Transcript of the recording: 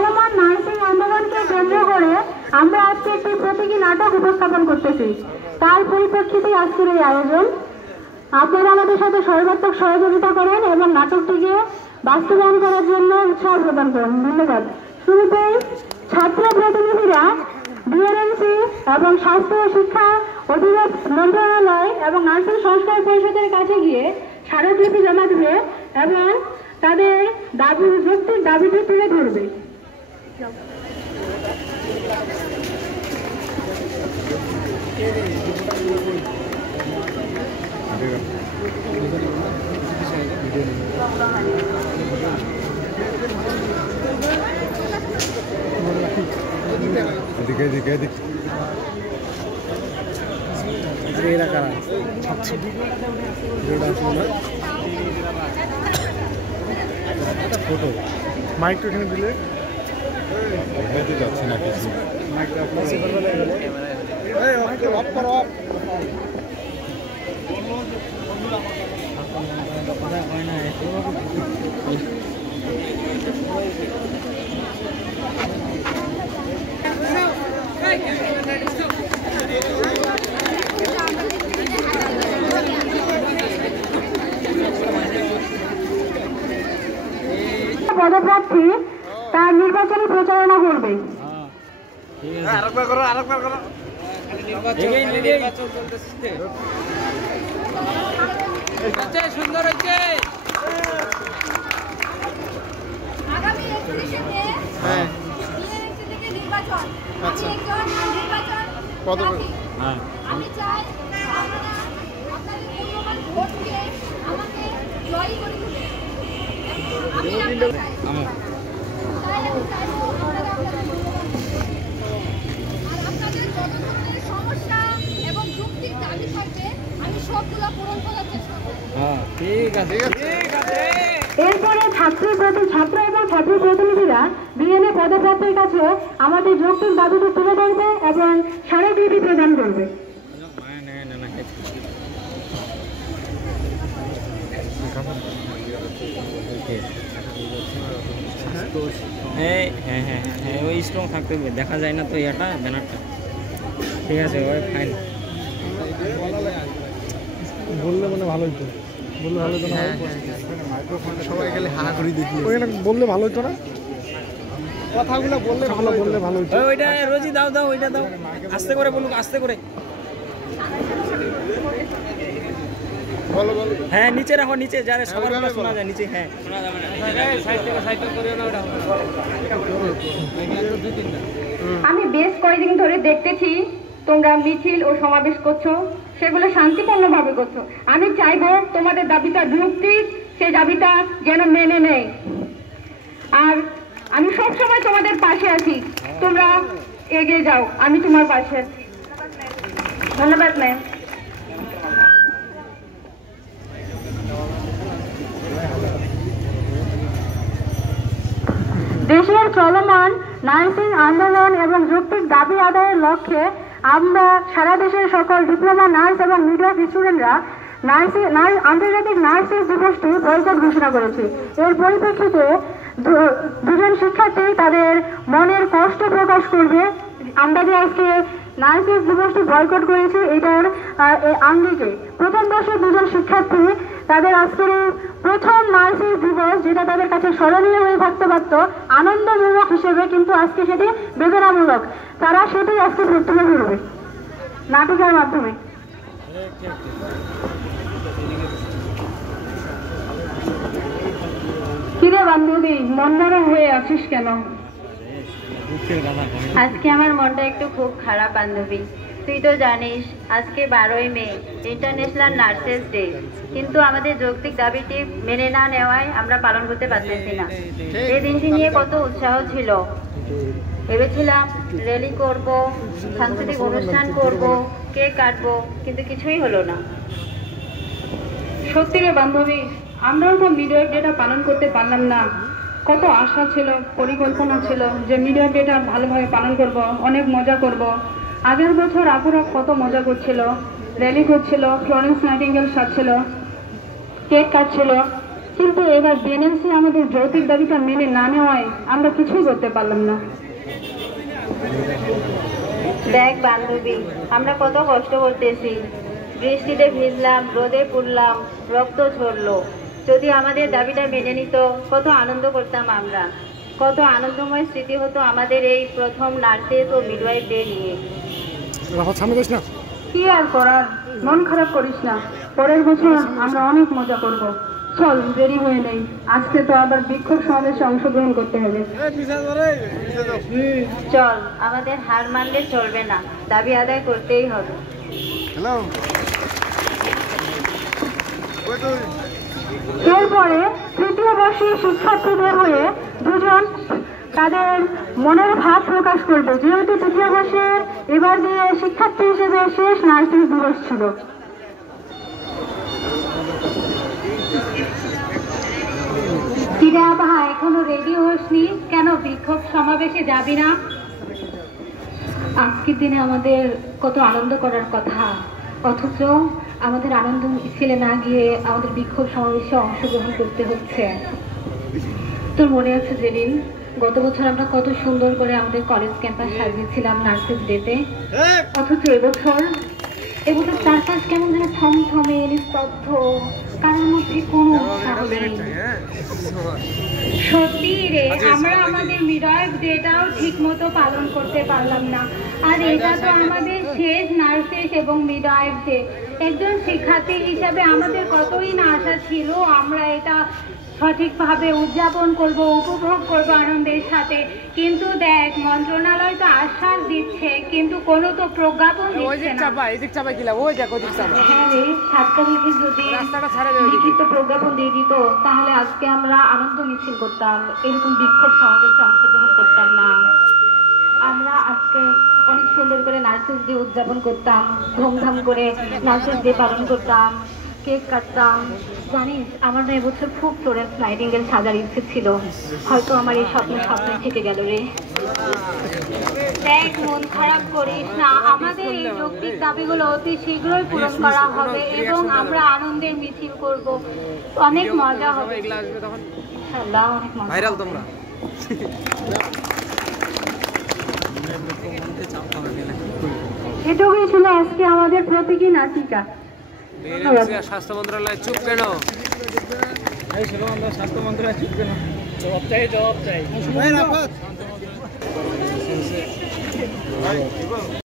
চলমান নার্সিং আন্দোলনকে কেন্দ্র করে আমরা আজকে একটি প্রতীকী নাটক উপস্থাপন করতেছি। তার পরিপ্রেক্ষিতে আজকের এই আয়োজন। আপনারা আমাদের সাথে সর্বাত্মক সহযোগিতা করেন এবং নাটকটিকে বাস্তবায়ন করার জন্য উৎসাহ প্রদান করেন। ধন্যবাদ। শুরুতেই ছাত্র প্রতিনিধিরা বিএনএমসি এবং স্বাস্থ্য ও শিক্ষা মন্ত্রণালয় এবং নার্সিং সংস্কার পরিষদের কাছে গিয়ে স্মারকলিপি জমা দেবে এবং তাদের যৌক্তিক দাবিটি তুলে ধরবে। মাইকটা এখানে দিলে যাচ্ছে না কিছু। পদপ্রার্থী তার নির্বাচনী প্রচারণা করবে। সুন্দর হচ্ছে। আগামী 31 মে বিএনএমসি থেকে নির্বাচন। আচ্ছা। আমি চাই আপনারা আপনাদের মূল্যবান ভোটকে আমাকে জয়ী করে তুলুন। আপনাদের যত ধরনের সমস্যা এবং যৌক্তিক দাবি থাকবে আমি সবগুলো পূরণ করার চেষ্টা করব। ঠিক আছে। এরপরে ছাত্র এবং ছাত্রী প্রতিনিধিরা বিএনএ পদপ্রার্থীর কাছে আমাদের যৌক্তিক দাবিটি তুলে ধরবে এবং স্মারকলিপি প্রদান করবে। হ্যাঁ হ্যাঁ হ্যাঁ হ্যাঁ ওই স্ট্রং থাকতে হবে, দেখা যায় না তো এটা ব্যানারটা। ঠিক আছে, ওই ফাইন বললে মানে ভালো হতো, বললে ভালো হতো না। সবাই গেলে হাঁ করে দেখি ওইখানে বললে ভালো হতো না, কথাগুলো বললে ভালো হতো। ওইটা রোজি দাও ওইটা দাও, আস্তে করে বলুক, আস্তে করে। হ্যাঁ নিচে রাখো, নিচে যারা সবার কথা শোনা যায় নিচে। হ্যাঁ শোনা যাবে না, আমি বেশ কয়েকদিন ধরে দেখতেছি তোমরা মিছিল ও সমাবেশ করছো, সেগুলো শান্তিপূর্ণভাবে করছো। আমি চাইবো তোমাদের দাবিটা যৌক্তিক, সেই দাবিটা যেন মেনে নেয়। আর আমি সবসময় তোমাদের পাশে আছি, তোমরা এগিয়ে যাও, আমি তোমার পাশে আছি। ধন্যবাদ ম্যাম। দেশের চলমান নার্সিং আন্দোলন এবং যৌক্তিক দাবি আদায়ের লক্ষ্যে আমরা সারা দেশের সকল ডিপ্লোমা নার্স এবং মিডওয়াইফ স্টুডেন্টরা আন্তর্জাতিক নার্সিং দিবসটি বয়কট ঘোষণা করেছি। এর পরিপ্রেক্ষিতে দুজন শিক্ষার্থী তাদের মনের কষ্ট প্রকাশ করবে। আমরা যে আজকে নার্সিং দিবসটি বয়কট করেছি এটার আঙ্গিকে প্রথম বর্ষের দুজন শিক্ষার্থী তাদের আজকের প্রথম নার্সিং দিবস, যেটা তাদের কাছে স্মরণীয় হয়ে থাকতে পারত আনন্দমূলক হিসেবে, কিন্তু আজকে সেটি বেদনামূলক। তারা সেটি আজকে তুলে ধরবে নাটকের মাধ্যমে। কিরে বান্ধবী, মন মরা হয়ে আছিস কেন? আজকে আমার মনটা একটু খুব খারাপ বান্ধবী। তুই তো জানিস আজকে 12ই মে ইন্টারন্যাশনাল নার্সেস ডে, কিন্তু আমাদের যৌক্তিক দাবিটি মেনে না নেওয়ায় আমরা পালন করতে পারতেছি না। এই দিনটি নিয়ে কত উৎসাহ ছিল, ভেবেছিলাম র্যালি করব, সাংস্কৃতিক অনুষ্ঠান করব, কেক কাটবো, কিন্তু কিছুই হলো না। সত্যি রে বান্ধবী, আমরাও তো মিডওয়াইফ ডেটা পালন করতে পারলাম না। কত আশা ছিল, পরিকল্পনা ছিল যে মিডওয়াইফ ডেটা ভালোভাবে পালন করব, অনেক মজা করব। আগের বছর আপুরা কত মজা করছিল, র্যালি করছিল, ফ্লোরেন্স নাইটিঙ্গেল সাজছিল, কেক কাটছিল, কিন্তু এবার বিএনএমসি আমাদের যৌক্তিক দাবিটা মেনে না নেওয়ায় আমরা কিছুই করতে পারলাম না। দেখ বান্ধবী, আমরা কত কষ্ট করতেছি, বৃষ্টিতে ভিজলাম, রোদে পুড়লাম, রক্ত ঝরলো। যদি আমাদের দাবিটা মেনে নিত, কত আনন্দ করতাম আমরা, কত আনন্দময় স্মৃতি হতো আমাদের এই প্রথম নার্সেস ও মিডওয়াইফ ডে নিয়ে। কি আর করার, মন খারাপ করিস না, পরের বছর আমরা অনেক মজা করব। চল দেরি হয়ে নেই, আজকে তো আবার বিক্ষোভ সমাবেশে অংশগ্রহণ করতে হবে। চল, আমাদের হার মানলে চলবে না, দাবি আদায় করতেই হবে। হ্যালো এরপরে তৃতীয় বর্ষের শিক্ষার্থীদের হয়ে দুজন তাদের মনের ভাব প্রকাশ করবে, যেহেতু তৃতীয় বর্ষের এবার যে শিক্ষার্থী হিসেবে শেষ নার্সিং দিবস ছিল। কিরে আভা, এখনো রেডি হসনি কেন? বিক্ষোভ সমাবেশে যাবি না? আজকের দিনে আমাদের কত আনন্দ করার কথা, অথচ আমাদের আনন্দ মিছিলে না গিয়ে আমাদের বিক্ষোভ সমাবেশে অংশগ্রহণ করতে হচ্ছে। তোর মনে আছে যেদিন গত বছর আমরা কত সুন্দর করে আমাদের কলেজ ক্যাম্পাস সাজিয়েছিলাম নার্সেস ডেতে, অথচ এবছর চারপাশ কেমন যেন থমথমে নিস্তব্ধ, কারোর মধ্যে কোনো উৎসাহ নেই। সত্যি রে, আমরা আমাদের মিডওয়াইফ ডেটাও ঠিক মতো পালন করতে পারলাম না। আর এটা তো আমাদের শেষ নার্সেস এবং মিডওয়াইফ ডে। একজন শিক্ষার্থী হিসাবে আমাদের কতই না আশা ছিল আমরা এটা সঠিকভাবে উদযাপন করব, উপভোগ করব আনন্দের সাথে। কিন্তু দেখ, মন্ত্রণালয় তো আশ্বাস দিচ্ছে, কিন্তু কোনো তো প্রজ্ঞাপন দিচ্ছে না। হ্যাঁ রে, 7 তারিখে যদি লিখিত প্রজ্ঞাপন দিয়ে দিত, তাহলে আজকে আমরা আনন্দ মিছিল করতাম, এরকম বিক্ষোভ সমাবেশে অংশগ্রহণ করতাম না। আমরা আজকে অনেক সুন্দর করে নার্সেস ডে উদযাপন করতাম, ধুমধাম করে নার্সেস ডে পালন করতাম, কেক কাটতাম। জানিস, আমার না এবছর খুব ফ্লোরেন্স নাইটিঙ্গেল সাজার ইচ্ছে ছিল, হয়তো আমার এই স্বপ্ন থেকে গেল রে। দেখ, মন খারাপ করিস না, আমাদের এই যৌক্তিক দাবিগুলো অতি শীঘ্রই পূরণ করা হবে এবং আমরা আনন্দের মিছিল করব, অনেক মজা হবে ইনশাআল্লাহ, অনেক মজা। ভাইরাল তোমরা। এটুকুই ছিল আজকে আমাদের প্রতীকী নাটিকা। স্বাস্থ্য মন্ত্রণালয় চুপ কেন? স্বাস্থ্য মন্ত্রণালয় চুপ কেন? জবাব চাই।